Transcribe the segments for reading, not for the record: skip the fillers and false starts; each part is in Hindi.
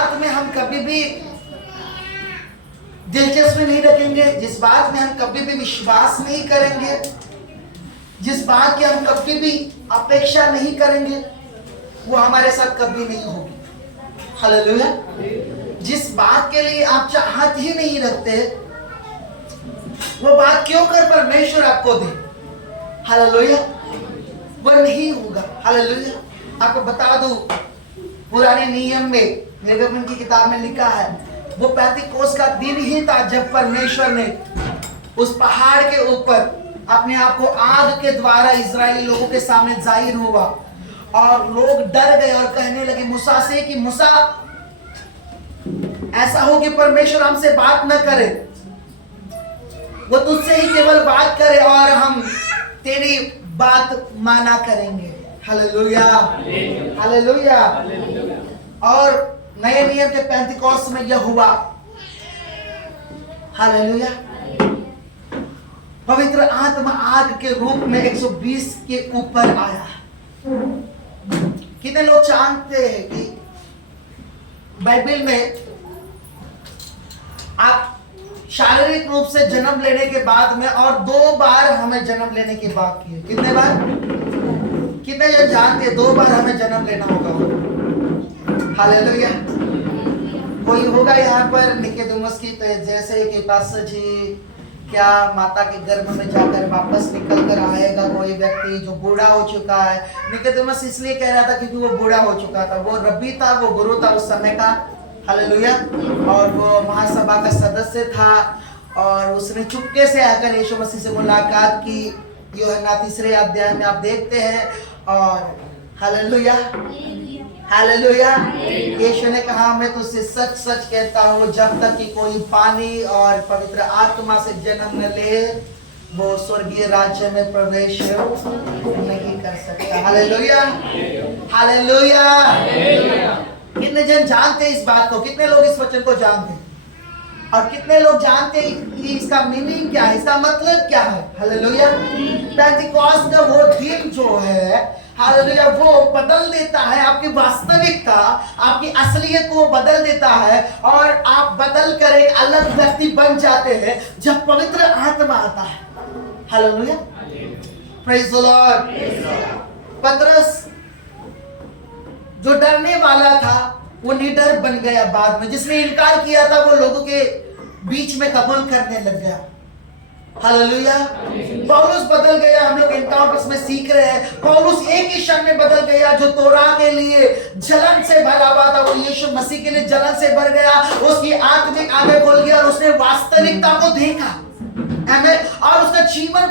बात में हम कभी भी दिलचस्पी नहीं रखेंगे, जिस बात में हम कभी भी विश्वास नहीं करेंगे, जिस बात की हम कभी भी अपेक्षा नहीं करेंगे, वो हमारे साथ कभी नहीं होगी। हालेलुया। जिस बात के लिए आप चाहत ही नहीं रखते, वो बात क्यों कर परमेश्वर आपको दे, हालेलुया, वो नहीं होगा। हालेलुया। आपको बता दूं, पुराने नियम में निर्गमन की किताब में लिखा है, वो पेंतीकोस्त का दिन ही था जब परमेश्वर ने उस पहाड़ के ऊपर अपने आप को आग के द्वारा इजरायली लोगों के सामने जाहिर हुआ, और लोग डर गए और कहने लगे मूसा से कि मूसा, ऐसा हो कि परमेश्वर हमसे बात न करे, वो तुझसे ही केवल बात करे और हम तेरी बात माना करेंगे। Hallelujah, hallelujah. और नए नियम के पेंतीकोस्त में यह हुआ। हालेलुया। पवित्र आत्मा आग के रूप में 120 के ऊपर आया। कितने लोग जानते हैं कि बाइबल में आप शारीरिक रूप से जन्म लेने के बाद में और 2 बार हमें जन्म लेने की बात की है। कितने बार? कितने लोग जानते हैं 2 बार हमें जन्म लेना होगा? हालेलुया। कोई होगा यहाँ पर निकोदेमुस की जैसे कि पास्टर जी, क्या माता के गर्भ में जाकर वापस निकल कर आएगा कोई व्यक्ति जो बूढ़ा हो चुका है? निकोदेमुस इसलिए कह रहा था क्योंकि वो बूढ़ा हो चुका था, वो रब्बी था, वो गुरु था उस समय का। हालेलुया। और वो महासभा का सदस्य था, और उसने चुपके से आकर यीशु मसीह से मुलाकात की। यूहन्ना 3 अध्याय में आप देखते हैं। और हालेलुया, हालेलुया। यीशु ने कहा, मैं तुझसे सच सच कहता हूँ, जब तक कि कोई पानी और पवित्र आत्मा से जन्म न ले, वो स्वर्गीय राज्य में प्रवेश नहीं कर सकता। Hallelujah, hallelujah. कितने जन जानते हैं इस बात को? कितने लोग इस वचन को जानते हैं? और कितने लोग जानते हैं कि इसका मीनिंग क्या है, इसका मतलब क्या है? हालेलुया। पेंतीकोस्त का वो दिन जो है, हालेलुया, वो बदल देता है आपकी वास्तविकता, आपकी असलियत को बदल देता है, और आप बदल कर एक अलग व्यक्ति बन जाते हैं जब पवित्र आत्मा आता है। Hallelujah, praise the Lord. पतरस जो डरने वाला था वो निडर बन गया बाद में। जिसने इनकार किया था वो लोगों के बीच में कबूल करने लग गया। हालेलुया। पौलुस बदल गया। हम लोग एनकाउंटर्स में सीख रहे हैं, पौलुस एक ही क्षण में बदल गया। जो तोरा के लिए जलन से भरा हुआ था, वो यीशु मसीह के लिए जलन से भर गया। उसकी आत्मिक आंखें खोल गया और उसने वास्तविकता को देखा। और उसका जीवन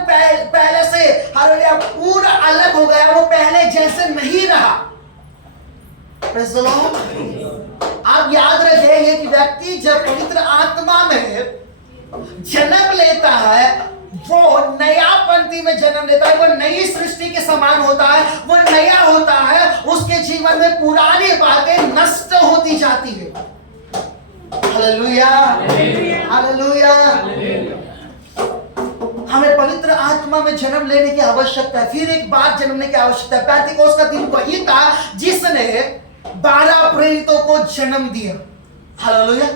पहले से हालेलुया पूरा अलग हो गया। वो पहले जैसे नहीं रहा। Praise the Lord. आप याद रखेंगे कि व्यक्ति जब पवित्र आत्मा में जन्म लेता है, वो नया पंक्ति में जन्म लेता है, वो नई सृष्टि के समान होता है, वो नया होता है। उसके जीवन में पुरानी बातें नष्ट होती जाती है। Hallelujah, hallelujah. हमें पवित्र आत्मा में जन्म लेने की आवश्यकता है, फिर एक बार जन्मने की आवश्यकता है। पेंतीकोस्त का दिन वही था जिसने 12 प्रेरितों को जन्म दिया। हालेलुया।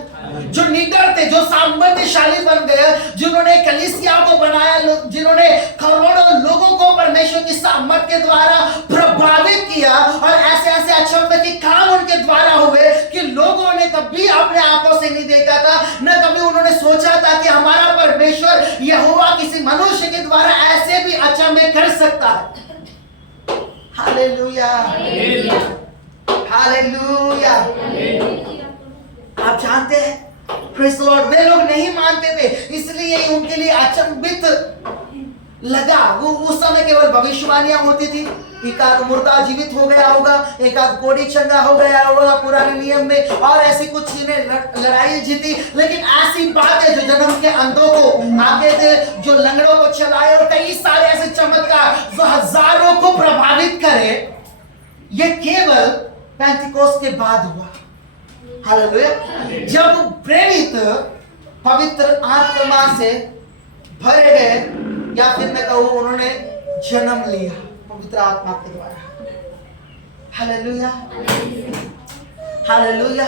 जो निडर थे, जो सामर्थ्यशाली बन गए, जिन्होंने कलीसिया को बनाया, जिन्होंने करोड़ों लोगों को परमेश्वर की सामर्थ के द्वारा प्रभावित किया, और ऐसे ऐसे अचंभे के काम उनके द्वारा हुए कि लोगों ने कभी अपने आंखों से नहीं देखा था, न कभी उन्होंने सोचा था कि हमारा परमेश्वर यहोवा किसी मनुष्य के द्वारा ऐसे भी अचंभे कर सकता है। Hallelujah, hallelujah. आप जानते हैं, प्रेज़ द लॉर्ड, वे लोग नहीं मानते थे, इसलिए उनके लिए अचंभित लगा। वो उस समय केवल भविष्यवाणियां होती थी। एक आध मुर्दा जीवित हो गया होगा, एक आध कोड़ी चंगा हो गया होगा पुराने नियम में, और ऐसी कुछ चीजें लड़ाई जीती। लेकिन ऐसी बातें जो जन्म के अंधों को आगे थे, जो लंगड़ों को चलाए, और कई सारे ऐसे चमत्कार जो हजारों को प्रभावित करे, ये केवल पेंतीकोस्त के बाद हुआ। हालेलुया। जब प्रेरित पवित्र आत्मा से भरे गए, या फिर मैं कहूँ उन्होंने जन्म लिया पवित्र आत्मा के द्वारा। Hallelujah, hallelujah.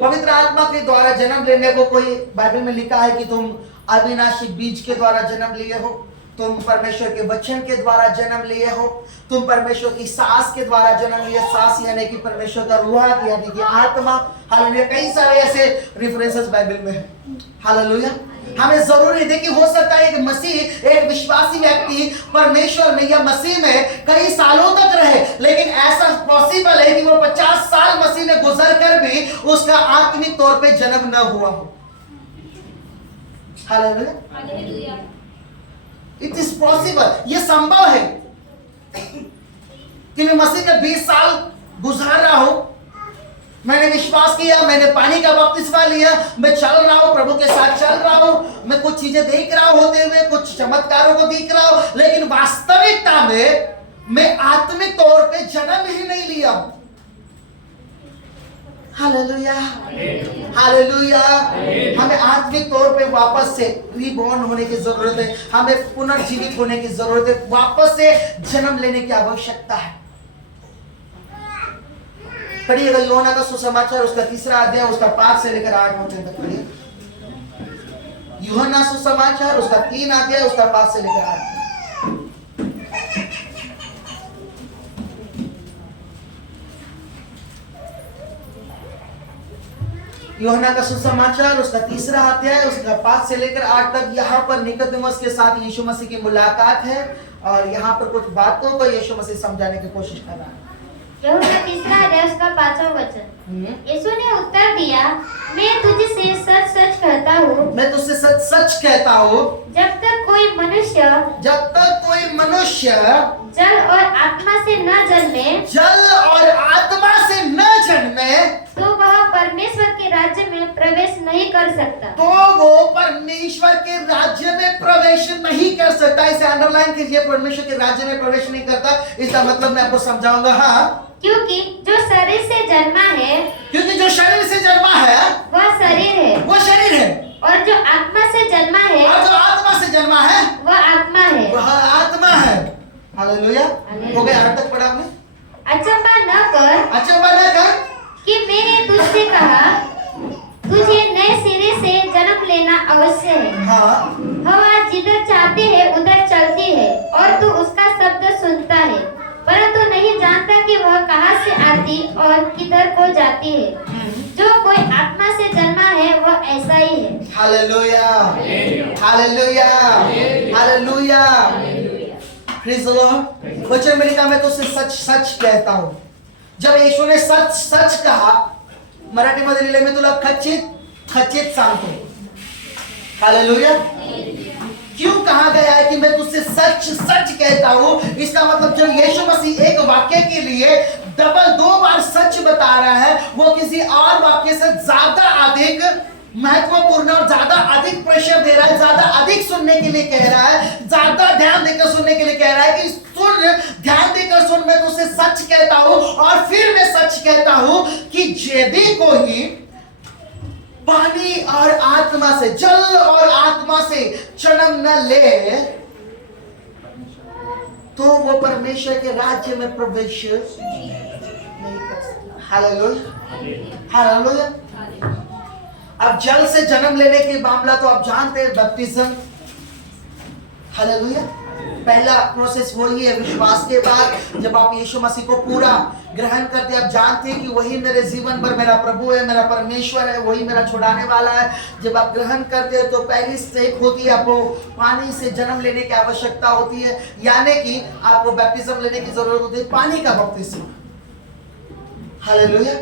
पवित्र आत्मा के द्वारा जन्म लेने को कोई बाइबल में लिखा है कि तुम अविनाशी बीज के द्वारा जन्म लिए हो, तुम परमेश्वर के वचन के द्वारा जन्म लिए हो, तुम परमेश्वर की सांस के द्वारा जन्म लिए। सांस यानी कि परमेश्वर का रूह यानी कि आत्मा। हालेलुया। कई सारे ऐसे रेफरेंसेस बाइबल में है। हालेलुया। हमें जरूरी है कि हो सकता है एक मसीह, एक विश्वासी व्यक्ति परमेश्वर में या मसीह में कई सालों तक रहे, लेकिन ऐसा पॉसिबल है कि वो 50 साल मसीह में गुजर कर भी उसका आत्मिक तौर पे जन्म न हुआ हो। हालेलुया। इट इज पॉसिबल, ये संभव है कि मैं मसीह में 20 साल गुजार रहा हूं, मैंने विश्वास किया, मैंने पानी का बपतिस्मा लिया, मैं चल रहा हूं, प्रभु के साथ चल रहा हूं, मैं कुछ चीजें देख रहा हूं होते हुए, कुछ चमत्कारों को देख रहा हूं, लेकिन वास्तविकता में मैं आत्मिक तौर पे जन्म ही नहीं लिया। हालेलुया। हालेलुया। हमें आत्मिक तौर पे वापस से रीबॉर्न होने की जरूरत है, हमें पुनर्जीवित होने की जरूरत है, वापस से जन्म लेने की आवश्यकता है। पढ़िएगा यूहन्ना का सुसमाचार उसका 3रा अध्याय उसका 5 से लेकर 8 वचन तक पढ़िए। यूहन्ना सुसमाचार उसका 3 अध्याय उसका 5 से लेकर 8। यूहन्ना का सुसमाचार उसका 3रा अध्याय उसका 5 से लेकर 8 तक। यहाँ पर निकोदेमुस के साथ यीशु मसीह की मुलाकात है और यहाँ पर कुछ बातों को यीशु मसीह समझाने की कोशिश कर रहा है। यूहन्ना 3रा अध्याय उसका 5वां वचन। यीशु ने उत्तर दिया, मैं तुझसे सच सच कहता हूँ, मैं तुझसे सच सच कहता हूँ, जब तक कोई मनुष्य जल और आत्मा से न जन्मे, तो वह परमेश्वर के राज्य में प्रवेश नहीं कर सकता। इसे अंडरलाइन कीजिए, परमेश्वर के राज्य में प्रवेश नहीं करता। इसका मतलब मैं आपको समझाऊंगा। हाँ, क्योंकि जो शरीर से जन्मा है वो शरीर है, और जो आत्मा से जन्मा है वह आत्मा है। हालेलुया। हो गया? अब तक पढ़ा आपने? अचंभा न कर कि मैंने तुझसे कहा, तुझे नए सिरे से जन्म लेना अवश्य है। हाँ। हवा जिधर चाहती है उधर चलती है और तू उसका शब्द सुनता है, परंतु नहीं जानता कि वह कहाँ से आती और किधर को जाती है। जो कोई आत्मा से जन्मा है वह ऐसा ही है। Hallelujah. Hallelujah. Hallelujah. Praise the Lord. वचन में लिखा, मैं तुझसे सच सच कहता हूँ। जब यीशु ने सच सच कहा, मराठीमध्ये लिहिले, मी तुला खचित खचित सांगतो। हालेलुया। क्यों कहा गया है कि मैं तुझसे सच सच कहता हूं? इसका मतलब जब यीशु मसीह एक वाक्य के लिए डबल 2 बार सच बता रहा है, वो किसी और वाक्य से ज्यादा अधिक महत्वपूर्ण और ज्यादा अधिक प्रेशर दे रहा है, ज्यादा अधिक सुनने के लिए कह रहा है, ज्यादा ध्यान देकर सुनने के लिए कह रहा है कि सुन, ध्यान देकर सुन, मैं तुझसे सच कहता हूं। और फिर मैं सच कहता हूं कि यदि कोई पानी और आत्मा से, जल और आत्मा से जन्म न ले, तो वो परमेश्वर के राज्य में प्रवेश नहीं कर सकता। हालेलुया। हालेलुया। अब जल से जन्म लेने के मामला तो आप जानते हैं, बैप्टिज्म। हालेलुया। पहला प्रोसेस वही है, विश्वास के बाद जब आप यीशु मसीह को पूरा ग्रहण करते हैं, आप जानते हैं कि वही मेरे जीवन पर मेरा प्रभु है, मेरा परमेश्वर है, वही मेरा छुड़ाने वाला है। जब आप ग्रहण करते हैं तो पहली स्टेप होती है, आपको पानी से जन्म लेने की आवश्यकता होती है, यानी कि आपको बैप्टिज्म लेने की जरूरत होती है, पानी का बपतिस्मा। हालेलुया।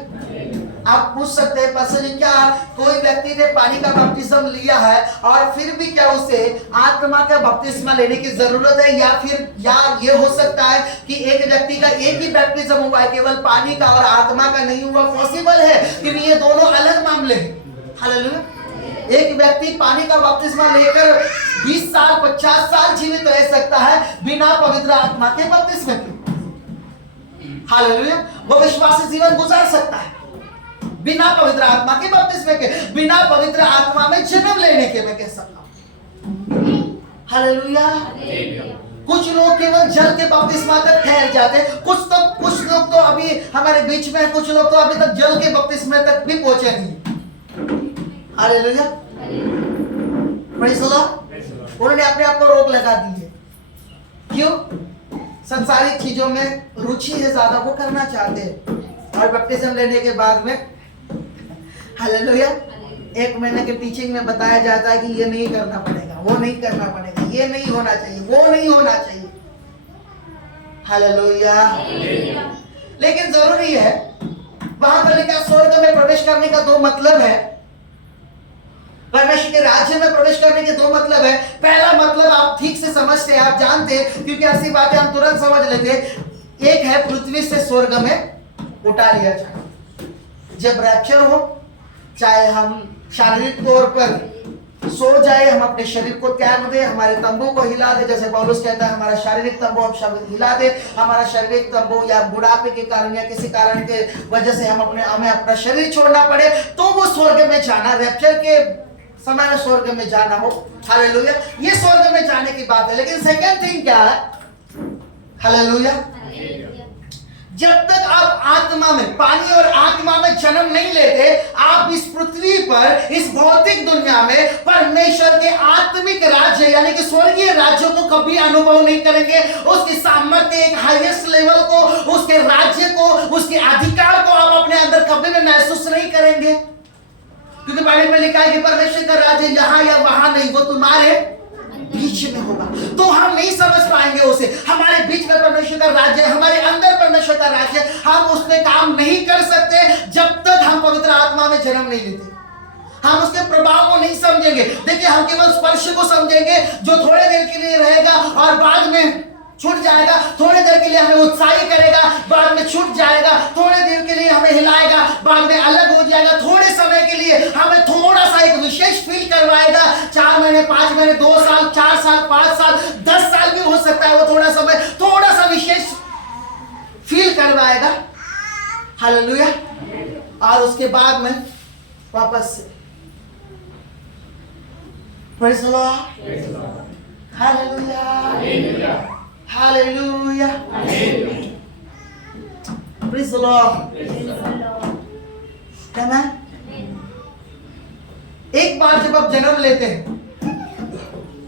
आप पूछ सकते हैं, पास्टर जी, क्या कोई व्यक्ति ने पानी का बपतिस्मा लिया है और फिर भी क्या उसे आत्मा का बपतिस्मा लेने की जरूरत है? या ये हो सकता है कि एक व्यक्ति का एक ही बैप्टिज्म हुआ है, केवल पानी का और आत्मा का नहीं हुआ? पॉसिबल है, क्योंकि ये दोनों अलग मामले हैं। हालेलुया। एक व्यक्ति पानी का बपतिस्मा लेकर 20 साल 50 साल जीवित रह सकता है बिना पवित्र आत्मा के बपतिस्मे के। हालेलुया। वो विश्वासी जीवन गुजार सकता है बिना पवित्र आत्मा के बपतिस्मे के, बिना पवित्र आत्मा में जन्म लेने के, मैं कह सकता हूं। हालेलुया। कुछ लोग केवल जल के बपतिस्मा तक ठहर जाते हैं, कुछ लोग तो अभी हमारे बीच में, कुछ लोग तो अभी तक जल के बपतिस्मे तक भी पहुंचे नहीं। Hallelujah, praise the Lord. उन्होंने अपने आप को रोक लगा दी है। क्यों? संसारिक चीजों में रुचि है ज्यादा, वो करना चाहते हैं। और बपतिस्म लेने के बाद में हालेलुया 1 महीने के टीचिंग में बताया जाता है कि ये नहीं करना पड़ेगा, वो नहीं करना पड़ेगा, ये नहीं होना चाहिए, वो नहीं होना चाहिए। हालेलुया। लेकिन जरूरी है वहां पर लिखा स्वर्ग में प्रवेश करने का 2 मतलब है। परमेश्वर के राज्य में प्रवेश करने के 2 मतलब है। पहला मतलब आप ठीक से समझते हैं, आप जानते हैं, क्योंकि ऐसी बातें हम तुरंत समझ लेते हैं। एक है पृथ्वी से स्वर्ग में उठा लिया जाए। जब रैप्चर हो, चाहे हम शारीरिक तौर पर सो जाए, हम अपने शरीर को त्याग दे, हमारे तंबू को हिला दे, जैसे पौलुस कहता है हमारा शारीरिक तंबू हम हिला दे, हमारा शारीरिक तंबू या बुढ़ापे के कारण या किसी कारण के वजह से हमें अपना शरीर छोड़ना पड़े, तो वो स्वर्ग में जाना, रैप्चर के समय में स्वर्ग में जाना हो। हालेलुया, ये स्वर्ग में जाने की बात है। लेकिन सेकंड थिंग क्या है? हालेलुया, जब तक आप आत्मा में, पानी और आत्मा में जन्म नहीं लेते, आप इस पृथ्वी पर, इस भौतिक दुनिया में परमेश्वर के आत्मिक राज्य यानी कि स्वर्गीय राज्य को कभी अनुभव नहीं करेंगे। उसकी सामर्थ्य, एक हाईएस्ट लेवल को, उसके राज्य को, उसके अधिकार को आप अपने अंदर कभी भी महसूस नहीं करेंगे। क्योंकि बाइबल में लिखा है कि परमेश्वर का राज्य यहाँ या वहां नहीं, वो तुम्हारे बीच में होगा। तो हम नहीं समझ पाएंगे उसे। हमारे बीच में परमेश्वर का राज्य, हमारे अंदर परमेश्वर का राज्य, हम उसमें काम नहीं कर सकते जब तक हम पवित्र आत्मा में जन्म नहीं लेते। हम उसके प्रभाव को नहीं समझेंगे। देखिए, हम केवल स्पर्श को समझेंगे जो थोड़े देर के लिए रहेगा और बाद में छूट जाएगा। थोड़ी देर के लिए हमें उत्साही करेगा, बाद में छूट जाएगा। थोड़ी देर के लिए हमें हिलाएगा, बाद में अलग हो जाएगा। थोड़े समय के लिए हमें थोड़ा सा एक विशेष फील करवाएगा। 4 महीने, 5 महीने, 2 साल, 4 साल, 5 साल, 10 साल भी हो सकता है। वो थोड़ा समय, थोड़ा सा विशेष फील करवाएगा। हालेलुया। और उसके बाद में वापस से praise the Lord. Hallelujah, hallelujah, praise the Lord. Amen. एक बार जब आप जन्म लेते हैं,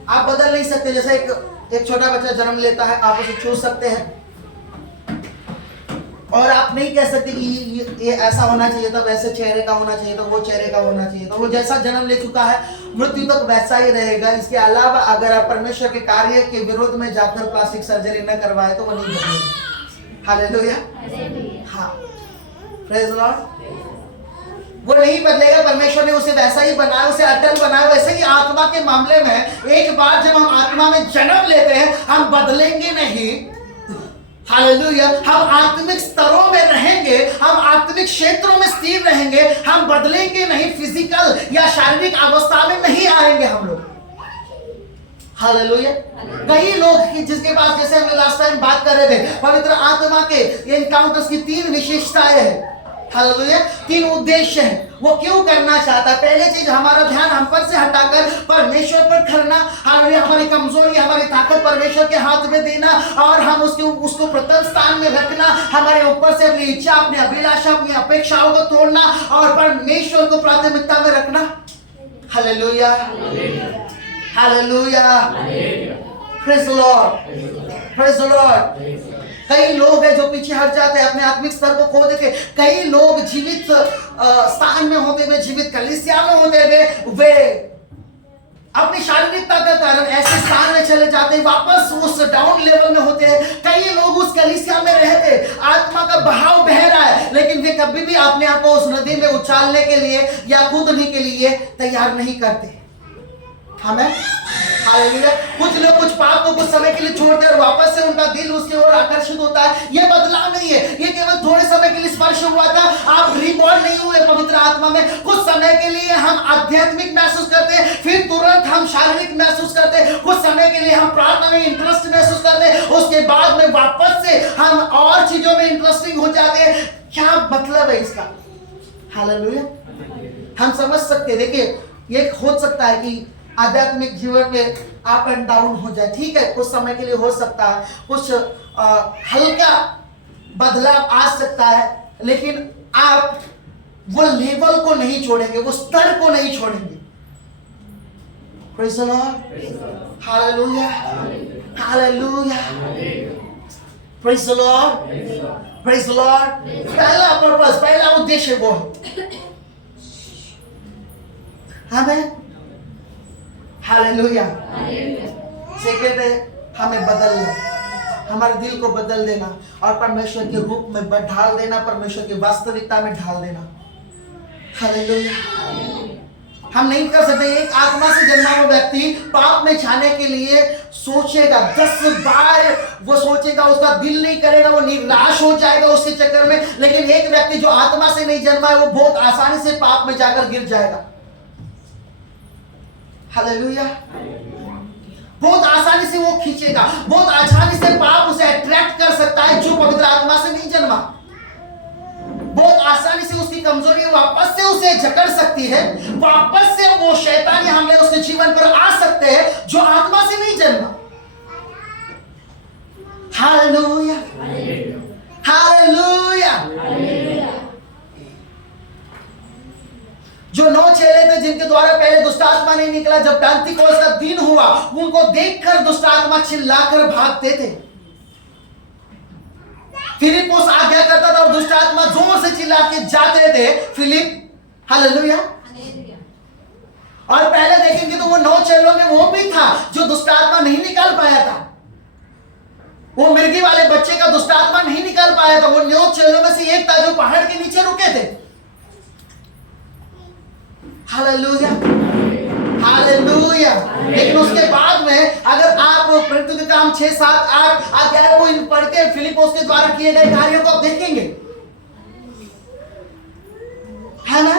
आप बदल नहीं सकते। जैसे एक छोटा बच्चा जन्म लेता है, आप उसे छू सकते हैं और आप नहीं कह सकते कि ये ऐसा होना चाहिए था, वैसे चेहरे का होना चाहिए था, वो चेहरे का होना चाहिए था। वो जैसा जन्म ले चुका है, मृत्यु तक वैसा ही रहेगा। इसके अलावा अगर आप परमेश्वर के कार्य के विरोध में जाकर प्लास्टिक सर्जरी न करवाए तो वो नहीं बदलेगा। हालेलुया, हाँ, प्रेज़ द लॉर्ड। वो नहीं बदलेगा। परमेश्वर ने उसे वैसा ही बनाया, उसे अटल बनाया। वैसे ही आत्मा के मामले में एक बार जब हम आत्मा में जन्म लेते हैं, हम बदलेंगे नहीं। हालेलुया, हम आत्मिक स्तरों में रहेंगे, हम आत्मिक क्षेत्रों में स्थिर रहेंगे, हम बदलेंगे नहीं। फिजिकल या शारीरिक अवस्था में नहीं आएंगे हम लोग। हालेलुया। कई लोग जिसके पास, जैसे हमने लास्ट टाइम बात कर रहे थे, पवित्र आत्मा के एनकाउंटर्स की 3 विशेषताएं हैं। हालेलुया, 3 उद्देश्य हैं। वो क्यों करना चाहता है? पहले चीज, हमारा ध्यान हम पर से हटाकर परमेश्वर पर करना। हालेलुया, हमारी कमजोरी, हमारी ताकत परमेश्वर के हाथ में देना और हम उसको प्रथम स्थान में रखना। हमारे ऊपर से अपनी इच्छा, अपनी अभिलाषा, अपनी अपेक्षाओं को तोड़ना और परमेश्वर को प्राथमिकता में रखना। Hallelujah, hallelujah, praise the Lord, praise the Lord. कई लोग हैं जो पीछे हट जाते हैं, अपने आत्मिक स्तर को खो देते। कई लोग जीवित स्थान में होते हुए, जीवित कलीसिया में होते हुए, वे अपनी शारीरिकता के कारण ऐसे स्थान में चले जाते हैं, वापस उस डाउन लेवल में होते हैं। कई लोग उस कलीसिया में रहते, आत्मा का बहाव बह रहा है, लेकिन वे कभी भी अपने आप को उस नदी में उछालने के लिए या कूदने के लिए तैयार नहीं करते। हमें हालेलुया, कुछ लोग कुछ पाप को कुछ समय के लिए छोड़ते हैं और वापस से उनका दिल उसकी ओर आकर्षित होता है। ये बदलाव नहीं है, ये केवल थोड़े समय के लिए स्पर्श हुआ था। आप रिबॉर्न नहीं हुए पवित्र आत्मा में। कुछ समय के लिए हम आध्यात्मिक महसूस करते हैं, फिर तुरंत हम शारीरिक महसूस करते हैं। कुछ समय के लिए हम प्रार्थना में इंटरेस्ट महसूस करते हैं, उसके बाद में वापस से हम और चीजों में इंटरेस्टिंग हो जाते हैं। क्या मतलब है इसका? हालेलुया, हम समझ सकते हैं। देखिए, ये हो सकता है कि आध्यात्मिक जीवन में अप एंड डाउन हो जाए, ठीक है, कुछ समय के लिए हो सकता है, कुछ हल्का बदलाव आ सकता है, लेकिन आप वो लेवल को नहीं छोड़ेंगे, वो स्तर को नहीं छोड़ेंगे। Praise the Lord. Hallelujah. Hallelujah. Praise the Lord. Praise the Lord. पहला पर्पस, पहला उद्देश्य वो है। आमेन। Hallelujah. सेकेंड है हमें बदलना, हमारे दिल को बदल देना और परमेश्वर के रूप में ढाल देना, परमेश्वर की वास्तविकता में ढाल देना। हालेलुया। हम नहीं कर सकते। एक आत्मा से जन्मा हुआ व्यक्ति पाप में जाने के लिए सोचेगा 10 बार, वो सोचेगा, उसका दिल नहीं करेगा, वो निराश हो जाएगा उसके चक्कर में। लेकिन एक व्यक्ति जो आत्मा से नहीं जन्मा है वो बहुत आसानी से पाप में जाकर गिर जाएगा। हालेलुया। बहुत आसानी से वो खींचेगा, बहुत आसानी से पाप उसे अट्रैक्ट कर सकता है जो पवित्र आत्मा से नहीं जन्मा। बहुत आसानी से उसकी कमजोरी वापस से उसे जकड़ सकती है, वापस से वो शैतानी हमले उसके जीवन पर आ सकते हैं जो आत्मा से नहीं जन्मा। Hallelujah, hallelujah. जो 9 चेले थे जिनके द्वारा पहले दुष्ट आत्मा नहीं निकला, जब पेंतीकोस्त का दिन हुआ उनको देखकर दुष्ट आत्मा चिल्लाकर भागते थे। फिलिपुस आज्ञा करता था और दुष्ट आत्मा जोर से चिल्ला के जाते थे। Philip, hallelujah. और पहले देखेंगे तो वो 9 चेलों में वो भी था जो दुष्ट आत्मा नहीं निकाल पाया था। वो मिर्गी वाले बच्चे का दुष्ट आत्मा नहीं निकाल पाया था। वो 9 चेलों में से एक था जो पहाड़ के नीचे रुके थे। Hallelujah, hallelujah. लेकिन उसके बाद में अगर आप प्रेरितों के काम 6, 7, 8 अध्याय को पढ़ के फिलिपुस के द्वारा किए गए कार्यों को आप देखेंगे, है ना?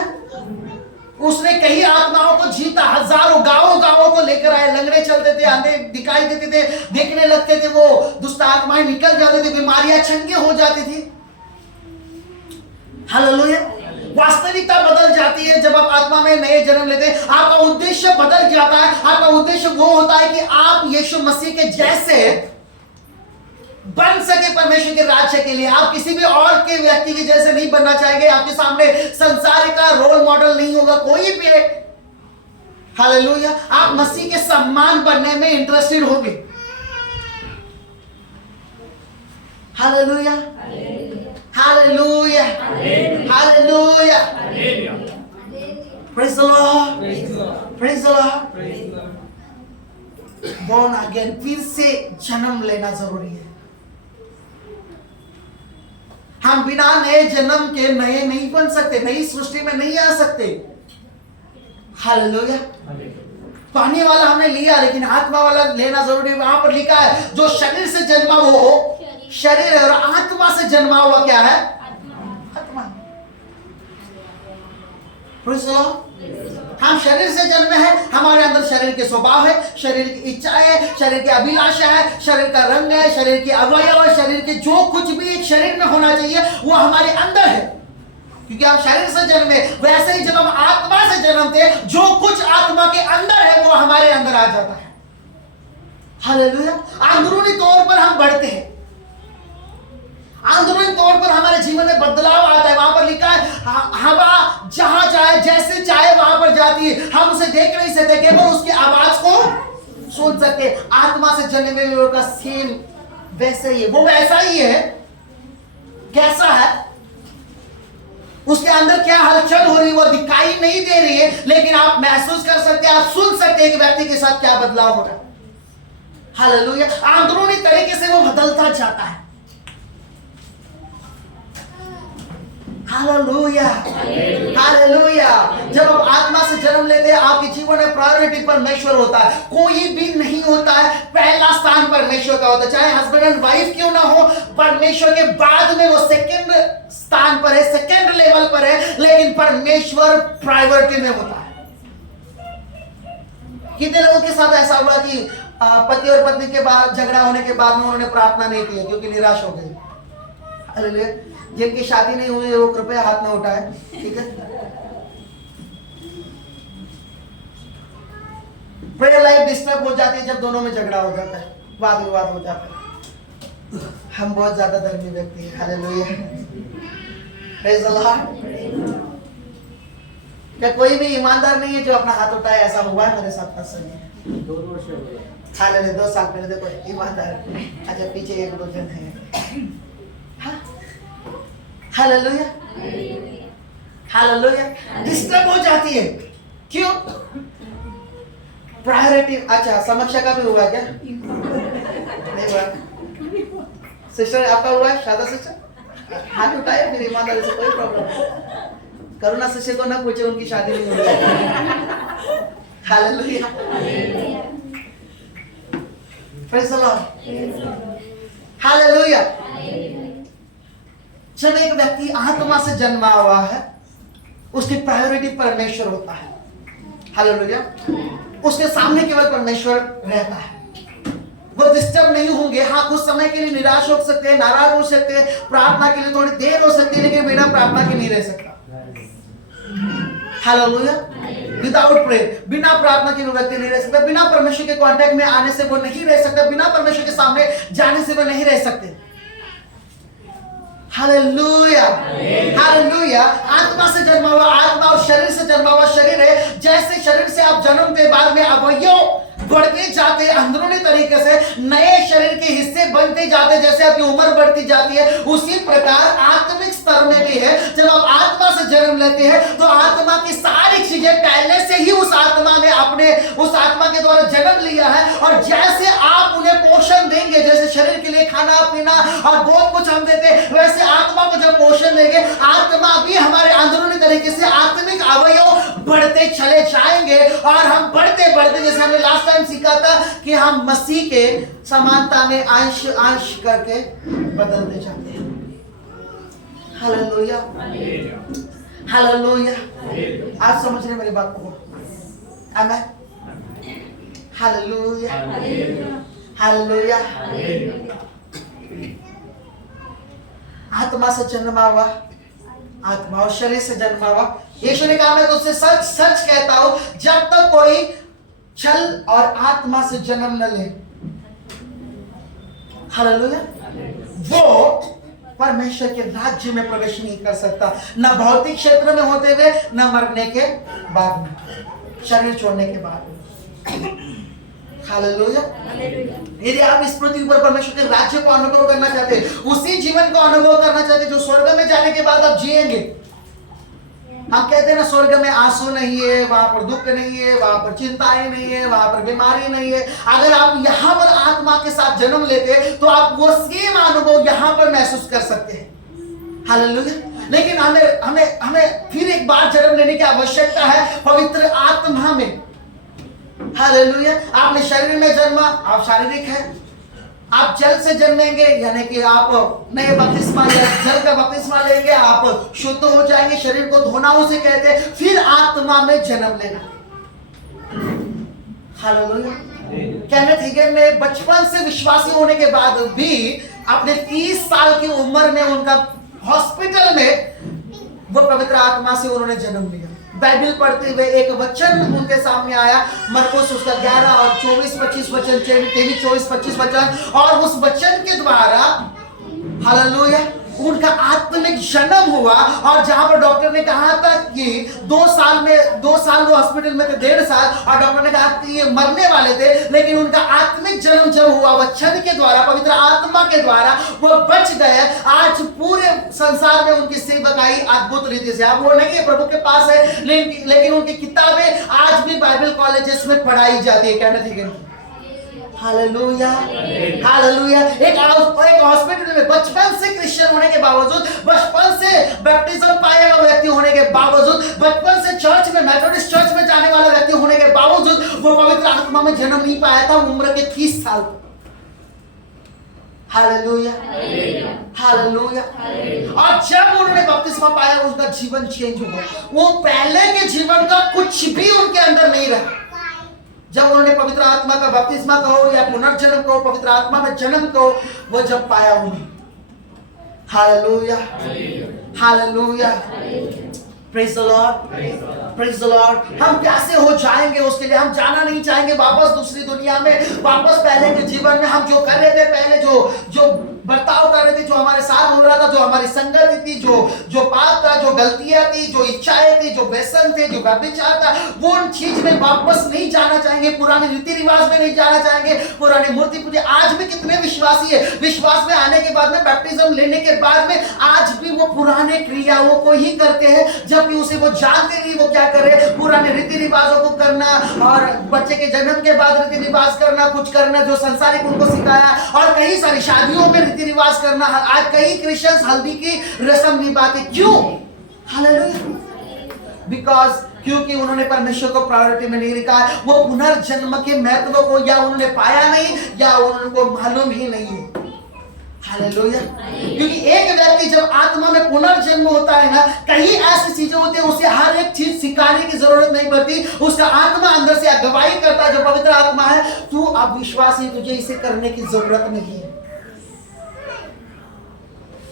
उसने कई आत्माओं को जीता, हजारों गांवों को लेकर आए। लंगड़े चलते थे, अंधे दिखाई देते थे, देखने लगते थे, वो दुष्ट आत्माएं निकल जाते थे, बीमारियां चंगे हो जाती थी। हालेलुया। वास्तविकता बदल जाती है जब आप आत्मा में नए जन्म लेते हैं। आपका उद्देश्य बदल जाता है। आपका उद्देश्य वो होता है कि आप यीशु मसीह के जैसे बन सके परमेश्वर के राज्य के लिए। आप किसी भी और के व्यक्ति के जैसे नहीं बनना चाहेंगे। आपके सामने संसार का रोल मॉडल नहीं होगा कोई भी। हालेलुया। आप मसीह के सम्मान बनने में इंटरेस्टेड होंगे। Hallelujah, hallelujah, hallelujah. Praise the Lord, praise the Lord। Born again, फिर से जन्म लेना जरूरी है। हम बिना नए जन्म के नए नहीं बन सकते, नई सृष्टि में नहीं आ सकते। हालेलुया। पानी वाला हमने लिया लेकिन आत्मा वाला लेना जरूरी है। वहां पर लिखा है जो शरीर से जन्मा वो शरीर है और आत्मा से जन्मा हुआ क्या है? आत्मा। हम शरीर से जन्मे हैं, हमारे अंदर शरीर के स्वभाव है, शरीर की इच्छा है, शरीर की अभिलाषा है, शरीर का रंग है, शरीर के अवयव है, शरीर के जो कुछ भी एक शरीर में होना चाहिए वो हमारे अंदर है। क्योंकि हम शरीर से जन्मे, वैसे ही जब हम आत्मा से जन्मते हैं जो कुछ आत्मा के अंदर है वो हमारे अंदर आ जाता है। हालेलुया। अंदरूनी तौर पर हम बढ़ते हैं, अंदरूनी तौर पर हमारे जीवन में बदलाव आता है। वहां पर लिखा है हवा जहां चाहे जैसे चाहे वहां पर जाती है, हम उसे देख नहीं सकते, केवल उसकी आवाज को सुन सकते। आत्मा से जन्मे हुए का सेम वैसे ही है, वो वैसा ही है। कैसा है? उसके अंदर क्या हलचल हो रही है वो दिखाई नहीं दे रही है, लेकिन आप महसूस कर सकते हैं, आप सुन सकते हैं कि व्यक्ति के साथ क्या बदलाव हो रहा है। हालेलुया। अंदरूनी तरीके से वो बदलता जाता है। Hallelujah, hallelujah. जब आप आत्मा से जन्म लेते हैं आपके जीवन में प्रायोरिटी परमेश्वर होता है, कोई भी नहीं होता है। पहला स्थान परमेश्वर का होता है, चाहे हस्बैंड एंड वाइफ क्यों ना हो, परमेश्वर के बाद में वो सेकंड स्थान पर है, सेकंड लेवल पर है, लेकिन परमेश्वर प्रायोरिटी में होता है। कितने लोगों के साथ ऐसा हुआ कि पति और पत्नी के बाद झगड़ा होने के बाद में उन्होंने प्रार्थना नहीं की क्योंकि निराश हो गए? हालेलुया। जिनकी शादी नहीं हुई है वो कृपया हाथ में उठाए, ठीक है? प्रेयर लाइफ डिस्टर्ब हो जाती है जब दोनों में झगड़ा हो जाता है, वाद विवाद हो जाता है। हम बहुत ज्यादा धर्मी व्यक्ति हैं। Hallelujah, praise the Lord. क्या कोई भी ईमानदार नहीं है जो अपना हाथ उठाए? ऐसा हुआ है मेरे साथ पर्सनली। 2 वर्ष हो गए। हालेलुया, 2 साल पहले देखो ईमानदार। अच्छा पीछे 1-2 जन है। हाँ? Hallelujah, hallelujah. डिस्टर्ब हो जाती है, क्यों? प्रायोरिटी। अच्छा समीक्षा का भी हुआ क्या? नहीं हुआ। सिस्टर आपका हुआ है? शादा सिस्टर हाथ उठाए, फिर ईमानदारी से, कोई प्रॉब्लम नहीं। करुणा सिस्टर को ना पूछे, उनकी शादी नहीं हुई। Hallelujah, praise the Lord, hallelujah. जब एक व्यक्ति आत्मा से जन्मा हुआ है, उसकी प्रायोरिटी परमेश्वर होता है। हालेलुया, उसके सामने केवल परमेश्वर रहता है। वो डिस्टर्ब नहीं होंगे। हाँ, कुछ समय के लिए निराश हो सकते हैं, नाराज हो सकते हैं, प्रार्थना के लिए थोड़ी देर हो सकती है, लेकिन बिना प्रार्थना के नहीं रह सकता। हालेलुया, विदाउट प्रेयर, बिना प्रार्थना के व्यक्ति नहीं रह सकता। बिना परमेश्वर के कांटेक्ट में आने से वो नहीं रह सकता। बिना परमेश्वर के सामने जाने से वो नहीं रह सकते। Hallelujah, hallelujah. आत्मा से जन्मा हुआ आत्मा और शरीर से जन्मा हुआ शरीर है। जैसे शरीर से आप जन्मते, बाद में अवयव बढ़ते जाते, अंदरूनी तरीके से नए शरीर के हिस्से बनते जाते, जैसे आपकी उम्र बढ़ती जाती है, उसी प्रकार आत्मिक स्तर में भी है। जब आप आत्मा से जन्म लेते हैं तो आत्मा की सारी चीजें पहले से ही उस आत्मा ने अपने उस आत्मा के द्वारा जन्म लिया है। और जैसे आप उन्हें पोषण देंगे, जैसे शरीर के लिए खाना पीना और बहुत कुछ हम देते हैं, वैसे आत्मा को जब पोषण देंगे, आत्मा भी हमारे अंदरूनी तरीके से आत्मिक अवयव बढ़ते चले जाएंगे। और हम बढ़ते बढ़ते, जैसे हमने लास्ट टाइम सीखा था कि हम मसीह के समानता में अंश अंश करके बदलते जाते हैं। Hallelujah, hallelujah. आप समझ रहे मेरी बात को? आमेन, हालेलुया, हालेलुया। आत्मा से जन्मा हुआ आत्मा और शरीर से जन्मा हुआ। यीशु ने कहा, मैं तुझसे सच सच कहता हूं, जब तक कोई छल और आत्मा से जन्म न ले, हालेलुया, वो परमेश्वर के राज्य में प्रवेश नहीं कर सकता। न भौतिक क्षेत्र में होते हुए, न मरने के बाद में, शरीर छोड़ने के बाद में। हालेलुया। यदि आप इस पृथ्वी पर परमेश्वर के राज्य को अनुभव करना चाहते हैं, उसी जीवन को अनुभव करना चाहते हैं जो स्वर्ग में जाने के बाद आप जिएंगे। हम कहते हैं ना, स्वर्ग में आंसू नहीं है, वहां पर दुख नहीं है, वहां पर चिंताएं नहीं है, वहां पर बीमारी नहीं है। अगर आप यहाँ पर आत्मा के साथ जन्म लेते हैं तो आप वो सेम अनुभव यहाँ पर महसूस कर सकते हैं। हालेलुया। लेकिन हमें हमें हमें फिर एक बार जन्म लेने की आवश्यकता है पवित्र आत्मा में। हालेलुया। आपने शरीर में जन्मा, आप शारीरिक हैं। आप जल से जन्मेंगे, यानी कि आप नए बपतिस्मा या जल का बपतिस्मा लेंगे, आप शुद्ध हो जाएंगे। शरीर को धोना उसे कहते हैं। फिर आत्मा में जन्म लेना। हालेलुया। केनेथ हिगन ने बचपन से विश्वासी होने के बाद भी अपने 30 साल की उम्र में उनका हॉस्पिटल में वो पवित्र आत्मा से उन्होंने जन्म लिया। बाइबल पढ़ते हुए एक वचन उनके सामने आया, मरकुस उसका 11 और 24-25 वचन, 23-24-25 वचन, और उस वचन के द्वारा हालेलुया उनका आत्मिक जन्म हुआ। और जहां पर डॉक्टर ने कहा था कि 2 साल वो हॉस्पिटल में थे, 1.5 साल, और डॉक्टर ने कहा कि ये मरने वाले थे, लेकिन उनका आत्मिक जन्म जब हुआ वचन के द्वारा, पवित्र आत्मा के द्वारा, वो बच गए। आज पूरे संसार में उनकी सेवकाई अद्भुत रीति से, अब वो नहीं है, प्रभु के पास है, लेकिन उनकी किताबें आज भी बाइबल कॉलेजेस में पढ़ाई जाती है। कहना ठीक है। Hallelujah, hallelujah. एक हॉस्पिटल में बचपन से क्रिश्चियन होने के बावजूद, बचपन से बैप्टिज्म पाया हुआ व्यक्ति होने के बावजूद, बचपन से चर्च में, मेथोडिस्ट चर्च में जाने वाला व्यक्ति होने के बावजूद, वो पवित्र आत्मा में जन्म नहीं पाया था उम्र के 30 साल। Hallelujah, hallelujah. और जब उन्होंने बपतिस्मा पाया, उसका जीवन चेंज हुआ। वो पहले के जीवन का कुछ भी उनके अंदर नहीं रहा। जब उन्होंने पवित्र आत्मा का बपतिस्मा कहो या पुनर्जन्म कहो, पवित्र आत्मा में जन्म कहो, वो जब पाया उन्हें। Hallelujah, hallelujah. Praise the Lord, praise the Lord. हम कैसे हो जाएंगे, उसके लिए हम जाना नहीं चाहेंगे वापस दूसरी दुनिया में, वापस पहले के जीवन में। हम जो कर रहे थे पहले, जो बर्ताव कर रहे थे, जो हमारे साथ हो रहा था, जो हमारी संगति थी, जो पाप था, जो गलतियां थी, जो इच्छाएं थी, जो व्यसन थे, जो व्यभिचार था, वो उन चीज में वापस नहीं जाना चाहेंगे, पुराने रीति रिवाज में नहीं जाना चाहेंगे, पुरानी मूर्ति पूजा। आज भी कितने विश्वासी है, विश्वास में आने के बाद में, बैप्टिज्म लेने के बाद में आज भी वो पुराने क्रियाओं को ही करते हैं, जबकि उसे वो जानते नहीं वो क्या करे। पुराने रीति रिवाजों को करना और बच्चे के जन्म के बाद रीति रिवाज करना, कुछ करना जो संसारिक उनको सिखाया, और कई सारी शादियों में रीति रिवाज करना। आज कई क्रिश्चियंस हल्दी की रस्म निभाते, क्यों? हालेलुया। बिकॉज क्योंकि उन्होंने परमेश्वर को प्रायोरिटी में नहीं रखा है, वो पुनर्जन्म के महत्व को या उन्होंने पाया नहीं या उनको मालूम ही नहीं है। हालेलुया। क्योंकि एक व्यक्ति जब आत्मा में पुनर्जन्म होता है ना, कई ऐसी चीजें होती है, उसे हर एक चीज सिखाने की जरूरत नहीं पड़ती, उसका आत्मा अंदर से अगुवाई करता है। जो पवित्र आत्मा है, तू अब विश्वासी, तुझे इसे करने की जरूरत नहीं है।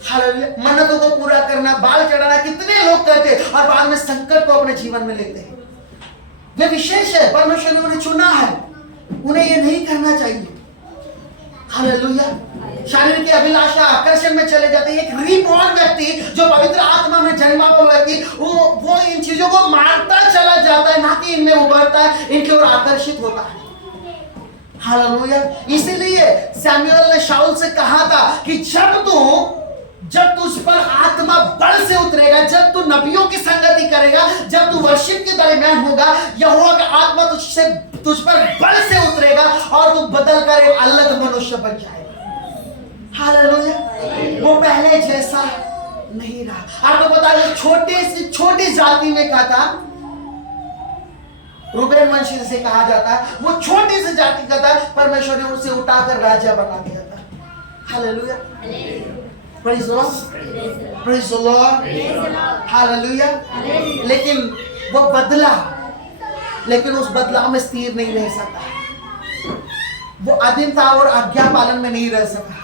हालेलुया। मन्नतों को पूरा करना, बाल चढ़ाना कितने लोग करते हैं और बाद में संकट को अपने जीवन में लेते हैं। वे विशेष है, परमेश्वर ने उन्हें चुना है, उन्हें ये नहीं करना चाहिए। हालेलुया। शारीर की अभिलाषा, आकर्षण में चले जाते हैं। एक रीबॉर्न व्यक्ति, जो पवित्र आत्मा में जन्मा हुआ व्यक्ति, वो इन चीजों को मारता चला जाता है, ना कि इनमें उभरता है, इनकी ओर आकर्षित होता है। हालेलुया। इसीलिए सैमुएल ने शाऊल से कहा था कि जब तुझ पर आत्मा बल से उतरेगा, जब तू नबियों की संगति करेगा, जब तू वर्शिप के दरमियान होगा, यहोवा का आत्मा तुझ पर बल से उतरेगा और तू बदल कर एक अलग मनुष्य बन जाएगा। हालेलुया। वो पहले जैसा नहीं रहा। आपको पता है, छोटी जाति में कहा था, रूबेन वंशी से कहा जाता है, वो छोटी सी जाति का था, परमेश्वर ने उसे उठाकर राजा बना दिया था। Hallelujah. Praise the Lord. Praise the Lord. Hallelujah. लेकिन वो बदला, लेकिन उस बदलाव में स्थिर नहीं रह सका। वो अधीन था और आज्ञा पालन में नहीं रह सका।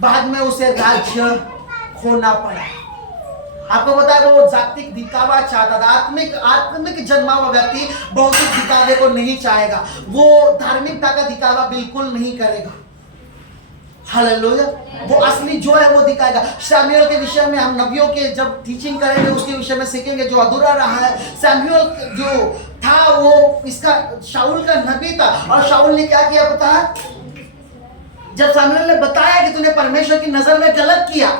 बाद में उसे राज्य खोना पड़ा। आपको पता है, वो जागतिक दिखावा चाहता था। आत्मिक जन्मा हुआ व्यक्ति भौतिक दिखावे को नहीं चाहेगा, वो धार्मिकता का दिखावा बिल्कुल नहीं करेगा। हालेलुया। वो असली जो है वो दिखाएगा। सैमुएल के विषय में हम नबियों के जब टीचिंग करेंगे उसके विषय में सीखेंगे, जो अधूरा रहा है। सैमुएल जो था वो इसका शाऊल का नबी था, और शाऊल ने क्या किया पता है? जब सैमुएल ने बताया कि तूने परमेश्वर की नजर में गलत किया,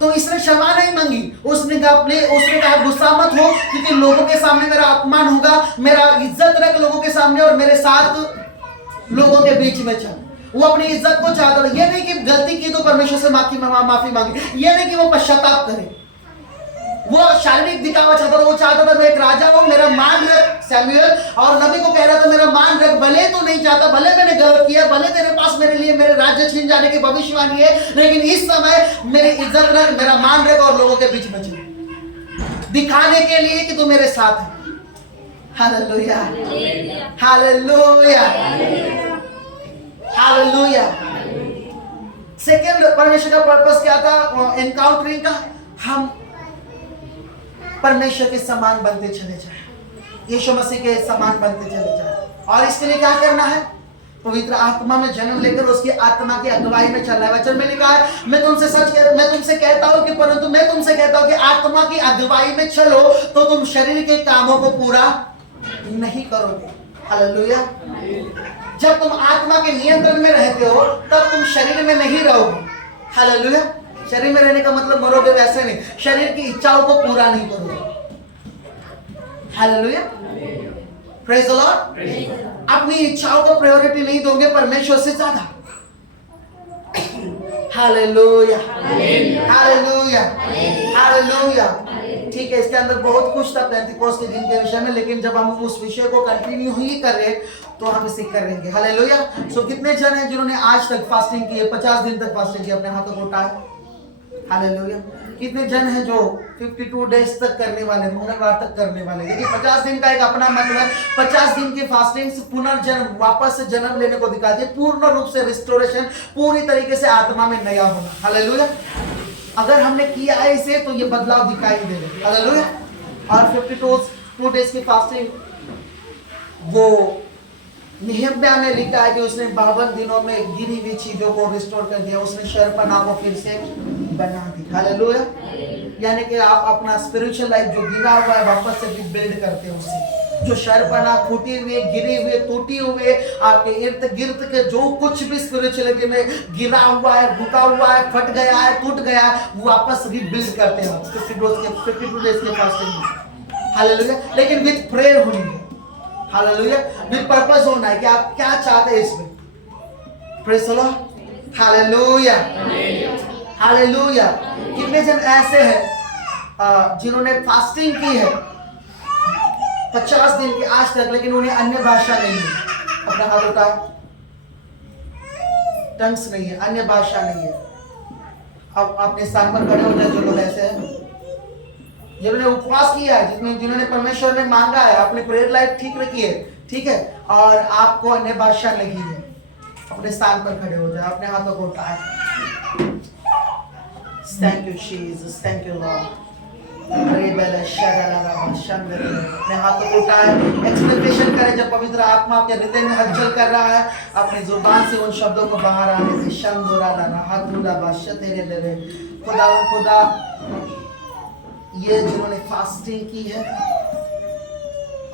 तो इसने क्षमा नहीं मांगी। उसने कहा गुस्सा मत हो, क्योंकि लोगों के सामने मेरा अपमान होगा, मेरा इज्जत रख लोगों के सामने और मेरे साथ लोगों के बीच में चल। वो अपनी इज्जत को चाहता था। ये नहीं कि गलती की तो परमेश्वर से माफी मांगे, ये नहीं कि वो पश्चाताप करे। वो शारीरिक दिखावा चाहता था। वो चाहता था मैं एक राजा हूं, मेरा मान रख। सैमुएल और नबी को कह रहा था मेरा मान रख। भले तो नहीं चाहता, भले मैंने गलत किया, भले तेरे पास मेरे लिए मेरे राज्य छीन जाने की भविष्यवाणी है, लेकिन इस समय मेरी इज्जत रख, मेरा मान रख और लोगों के बीच में चल, दिखाने के लिए कि तू मेरे साथ है। हालेलुया। हालेलुया। हालेलुया। सेकेंड, परमेश्वर का पर्पस क्या था एनकाउंटरिंग का? हम परमेश्वर के समान बनते चले जाए, यीशु मसीह के समान बनते चले जाए। और इसके लिए क्या करना है? पवित्र आत्मा में जन्म लेकर उसकी आत्मा की अगुवाई में चलना है। वचन में लिखा है, मैं तुमसे कहता हूं कि परंतु मैं तुमसे कहता हूं कि आत्मा की अगुवाई में चलो तो तुम शरीर के कामों को पूरा नहीं करोगे। हालेलुया। जब तुम आत्मा के नियंत्रण में रहते हो तब तुम शरीर में नहीं रहोगे। हालेलुया। शरीर में रहने का मतलब मरोगे वैसे नहीं, शरीर की इच्छाओं को पूरा नहीं करोगे। हालेलुया। Praise the Lord. अपनी इच्छाओं को प्रायोरिटी नहीं दोगे परमेश्वर से ज्यादा। हालेलुया। हालेलुया। हालेलुया। ठीक है, इसके अंदर बहुत कुछ था पेंटिकोस्ट के दिन के विषय में, लेकिन जब हम उस विषय को कंटिन्यू ही कर रहे तो हम इसे करेंगे। हालेलुया। सो कितने जन हैं जिन्होंने आज तक फास्टिंग की है, 50 दिन तक फास्टिंग की? अपने हाथों को उठाए। हालेलुया। कितने जन हैं जो 52 डेज तक करने वाले, मंगलवार तक करने वाले? देखिए 50 दिन का एक अपना मतलब, 50 दिन की फास्टिंग से पुनर्जन्म, वापस से जन्म लेने को दिखाती है, पूर्ण रूप से रिस्टोरेशन, पूरी तरीके से आत्मा में नया होना। हालेलुया। अगर हमने किया है इसे तो ये बदलाव दिखाई देगा। हालेलुया। और 52 डेज की फास्टिंग वो निहम्या में लिखा है कि उसने 52 दिनों में गिरी हुई चीजों को रिस्टोर कर दिया, उसने शर्पना को फिर से बना दी। हालेलुया। यानी कि आप अपना स्पिरिचुअल लाइफ जो गिरा हुआ है वापस से बिल्ड करते हो उसे। जो शर्पना फूटी हुई, गिरी हुई, टूटी हुई, आपके इर्द गिर्द के जो कुछ भी स्पिरिचुअलिटी में गिरा हुआ है, रुका हुआ है, फट गया है, टूट गया है, वो वापस रिबिल्ड करते हो 52 डेज के फास्टिंग में। हालेलुया। लेकिन विद प्रेयर होनी है। हालेलुया। विद पर्पस होना है कि आप क्या चाहते हैं इसमें। Praise the Lord. Hallelujah. Hallelujah. कितने जन ऐसे हैं जिन्होंने फास्टिंग की है 50 दिन की आज तक, लेकिन उन्हें अन्य भाषा नहीं है। अपना हाथ उठाओ। टंग्स नहीं है, अन्य भाषा नहीं है। अब अपने स्थान पर खड़े हो जाए जो लोग ऐसे हैं, जिन्होंने उपवास किया है, जिन्होंने परमेश्वर ने मांगा है, अपनी प्रेयर लाइफ ठीक रखी है, ठीक है, और आपको अन्य भाषा नहीं है, अपने स्थान पर खड़े हो जाए, अपने हाथों को उठाए। Thank you Jesus, thank you Lord. अपने हाथों को उठाए, एक्सपेक्टेशन करें जब पवित्र आत्मा आपके हृदय में हलचल कर रहा है, अपनी जुबान से उन शब्दों को बाहर आने से शंदोरा लाना हाथुला बाशते रे खुदा ये जिन्होंने फास्टिंग की है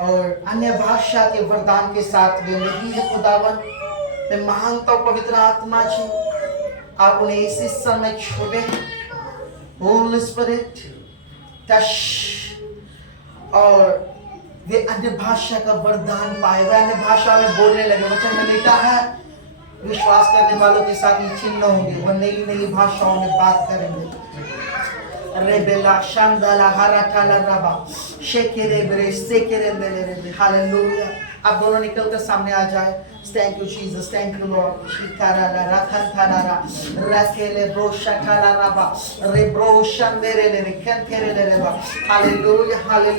और अन्य भाषा के वरदान के साथ वे नहीं है, खुदावन मैं मांगता हूं पवित्र आत्मा जी आप उन्हें इसी समय छुए। होली स्पिरिट टच, और वे अन्य भाषा का वरदान पाए, वे अन्य भाषा में बोलने लगे। वचन में लिखा है विश्वास करने वालों के साथ ये चिन्ह होंगे, वह नई नई भाषाओं में बात करेंगे। रेबेला शांदाला हराठाला रबा शेकेरे ब्रे सेकेरे बेले रे। हालेलुया। आप दोनों निकलकर सामने आ जाए। Thank you Jesus, thank you Lord. शिकारा ला रखन थारा रा रकेले ब्रो शठाला रबा रे ब्रो शंदेरे ले रे खेन खेरे ले रे बा। Hallelujah, hallelujah.